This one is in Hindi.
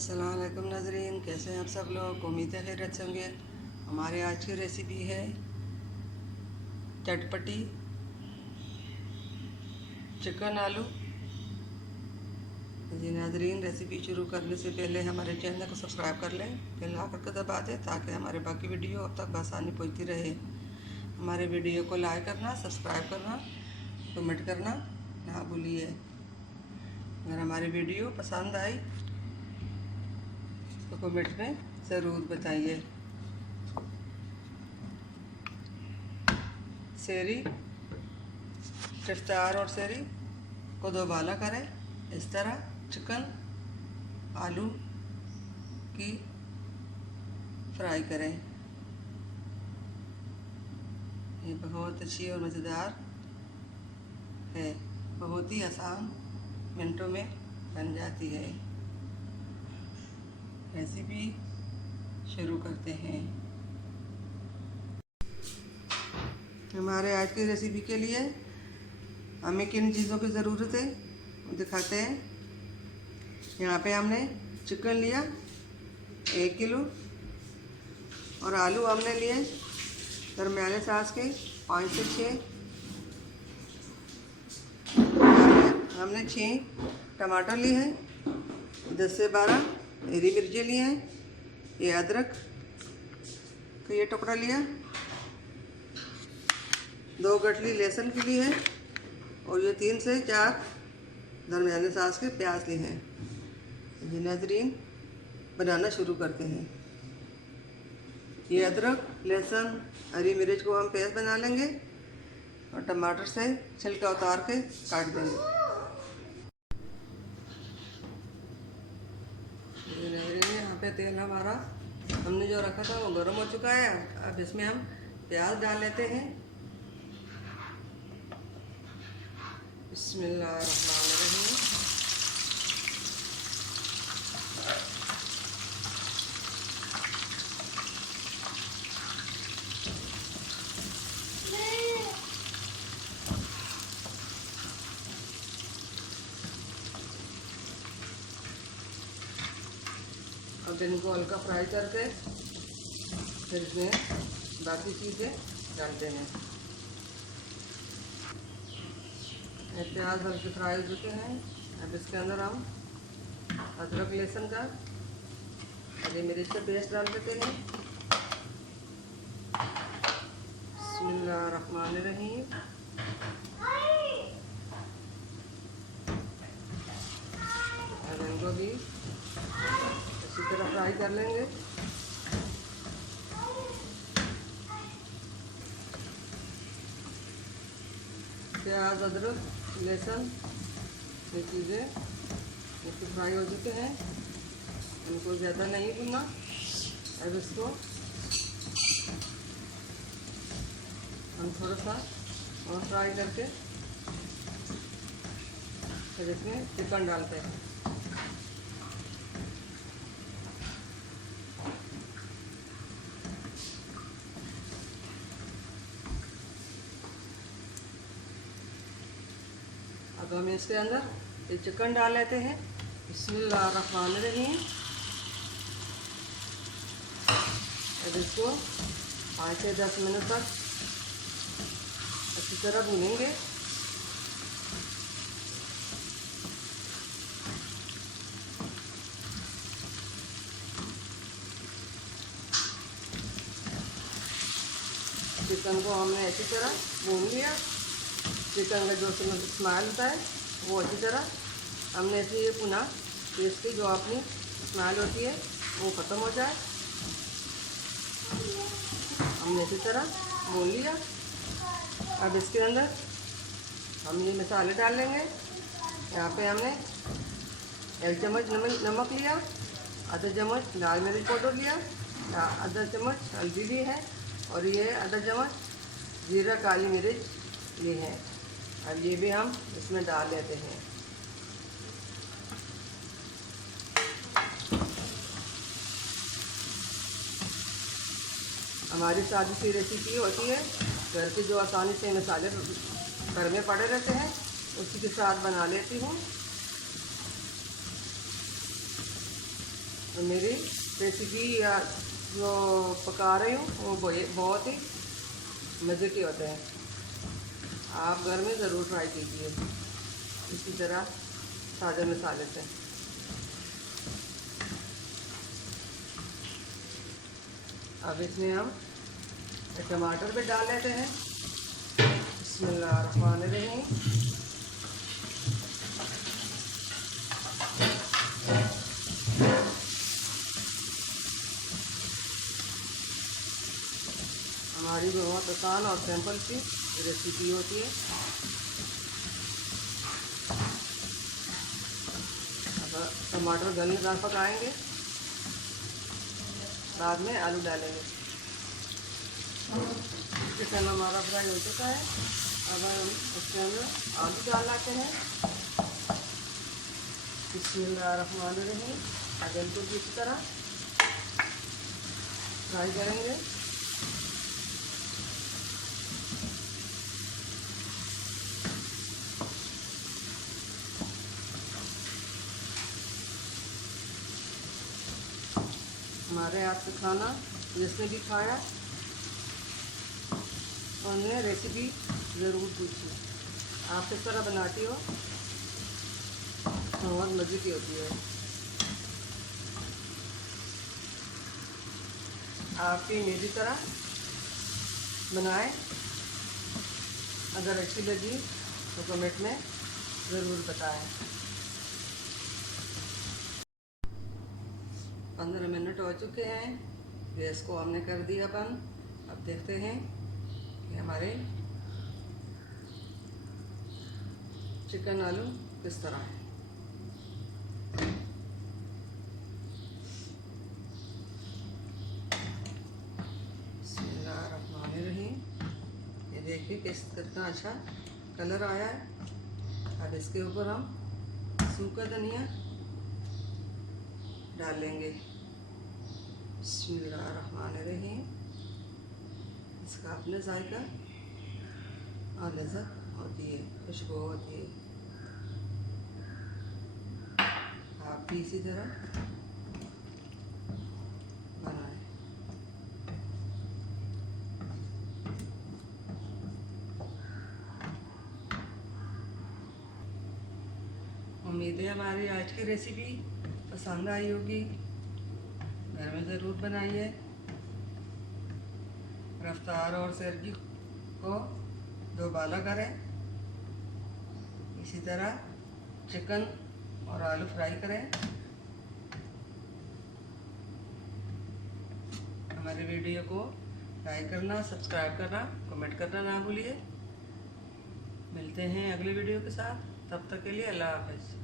अस्सलाम वालेकुम नाज़रीन, कैसे हैं आप सब लोग। उम्मीद है खैरियत से होंगे। हमारे आज की रेसिपी है चटपटी चिकन आलू। जी नाज़रीन, रेसिपी शुरू करने से पहले हमारे चैनल को सब्सक्राइब कर लें, बेल आइकन को दबा दें ताकि हमारे बाकी वीडियो अब तक आसानी पहुंचती रहे। हमारे वीडियो को लाइक करना, सब्सक्राइब करना, कमेंट करना ना भूलिए। अगर हमारी वीडियो पसंद आई तो कमेंट में ज़रूर बताइए। सेरी, इफ्तार और सेरी को दोबाला करें। इस तरह चिकन आलू की फ्राई करें। ये बहुत अच्छी और मज़ेदार है, बहुत ही आसान मिनटों में बन जाती है। रेसिपी शुरू करते हैं। हमारे आज की रेसिपी के लिए हमें किन चीज़ों की ज़रूरत है दिखाते हैं। यहाँ पे हमने चिकन लिया 1 किलो और आलू हमने लिए दरमियाने साइज़ के 5 से 6। हमने 6 टमाटर लिए हैं, 10 से 12 हरी मिर्चें लिए हैं, ये अदरक का ये टुकड़ा लिया, 2 गठली लहसुन की ली है और ये 3 से 4 दरमियाने साइज़ के प्याज लिए हैं। जी नाज़रीन, बनाना शुरू करते हैं। ये अदरक लहसुन हरी मिर्च को हम पेस्ट बना लेंगे और टमाटर से छिलका उतार के काट देंगे। यहाँ पे तेल हमारा हमने जो रखा था वो गर्म हो चुका है। अब इसमें हम प्याज डाल लेते हैं। बिस्मिल्लाहिर्रहमानिर्रहीम। अब इनको हल्का फ्राई करके फिर इसमें बाकी चीज़ें डालते हैं। प्याज हल्के फ्राई हो चुके हैं। अब इसके अंदर हम अदरक लहसुन का हरी मिर्च का पेस्ट डाल देते हैं। बिस्मिल्लाहिर्रहमानिर्रहीम। अब इनको भी अच्छी तरह फ्राई कर लेंगे। प्याज अदरक लहसुन ये चीज़ें इसको फ्राई हो चुके हैं, इनको ज़्यादा नहीं भूनना। अब इसको हम थोड़ा सा और फ्राई करके फिर इसमें चिकन डालते हैं। अब हम इसके अंदर ये चिकन डाल लेते हैं। बिस्मिल्लाहिर्रहमानिर्रहीम। अब इसको 5 से 10 मिनट तक अच्छी तरह भूनेंगे। चिकन को हमने अच्छी तरह भून लिया। चिकन का जो स्मेल होता है वो अच्छी तरह हमने इसलिए पुनः कि इसकी जो अपनी स्मेल होती है वो ख़त्म हो जाए। हमने इसी तरह भून लिया। अब इसके अंदर हम ये मसाले डाल लेंगे। यहाँ पे हमने 1 चम्मच नमक लिया, आधा चम्मच लाल मिर्च पाउडर लिया, आधा चम्मच हल्दी ली है और ये आधा चम्मच जीरा काली मिर्च ली है। अब ये भी हम इसमें डाल लेते हैं। हमारी सादी सी रेसिपी होती है, घर के जो आसानी से मसाले घर में पड़े रहते हैं उसी के साथ बना लेती हूँ। और मेरी रेसिपी या जो पका रही हूँ वो बहुत ही मज़े के होते हैं। आप घर में ज़रूर ट्राई कीजिए इसी तरह सादे मसाले से। अब इसमें हम टमाटर भी डाल लेते हैं। बिस्मिल्लाहिर्रहमानिर्रहीम। हमारी बहुत आसान और सिंपल सी रेसिपी होती है। अब टमाटर गलने तक पकाएंगे, बाद में आलू डालेंगे। चिकन हमारा फ्राई हो चुका है। अब हम उसके अंदर आलू डाल लाते हैं। बिस्मिल्लाहिर्रहमानिर्रहीम। आलू को इसी तरह फ्राई करेंगे। हमारे हाथ से खाना जिसने भी खाया उन्हें रेसिपी ज़रूर पूछिए। आप किस तरह बनाती हो, बहुत मज़े की होती है। आप भी मेरी तरह बनाएं। अगर अच्छी लगी तो कमेंट में ज़रूर बताएं। 15 मिनट हो चुके हैं। गैस को हमने कर दिया बंद। अब देखते हैं कि हमारे चिकन आलू किस तरह है। बिस्मिल्लाहिर्रहमानिर्रहीम। ये देखिए कितना अच्छा कलर आया है। अब इसके ऊपर हम सूखा धनिया डालेंगे। बिस्मिल्लाहिर्रहमानिर्रहीम। इसका अपने जायका और लज़्ज़त होती है, खुशबू होती है। आप भी इसी तरह बनाएं। उम्मीद है हमारी आज की रेसिपी पसंद आई होगी। घर में ज़रूर बनाइए। रफ्तार और सरगी को दोबाला करें। इसी तरह चिकन और आलू फ्राई करें। हमारी वीडियो को लाइक करना, सब्सक्राइब करना, कमेंट करना ना भूलिए। मिलते हैं अगली वीडियो के साथ। तब तक के लिए अल्लाह हाफ़िज़।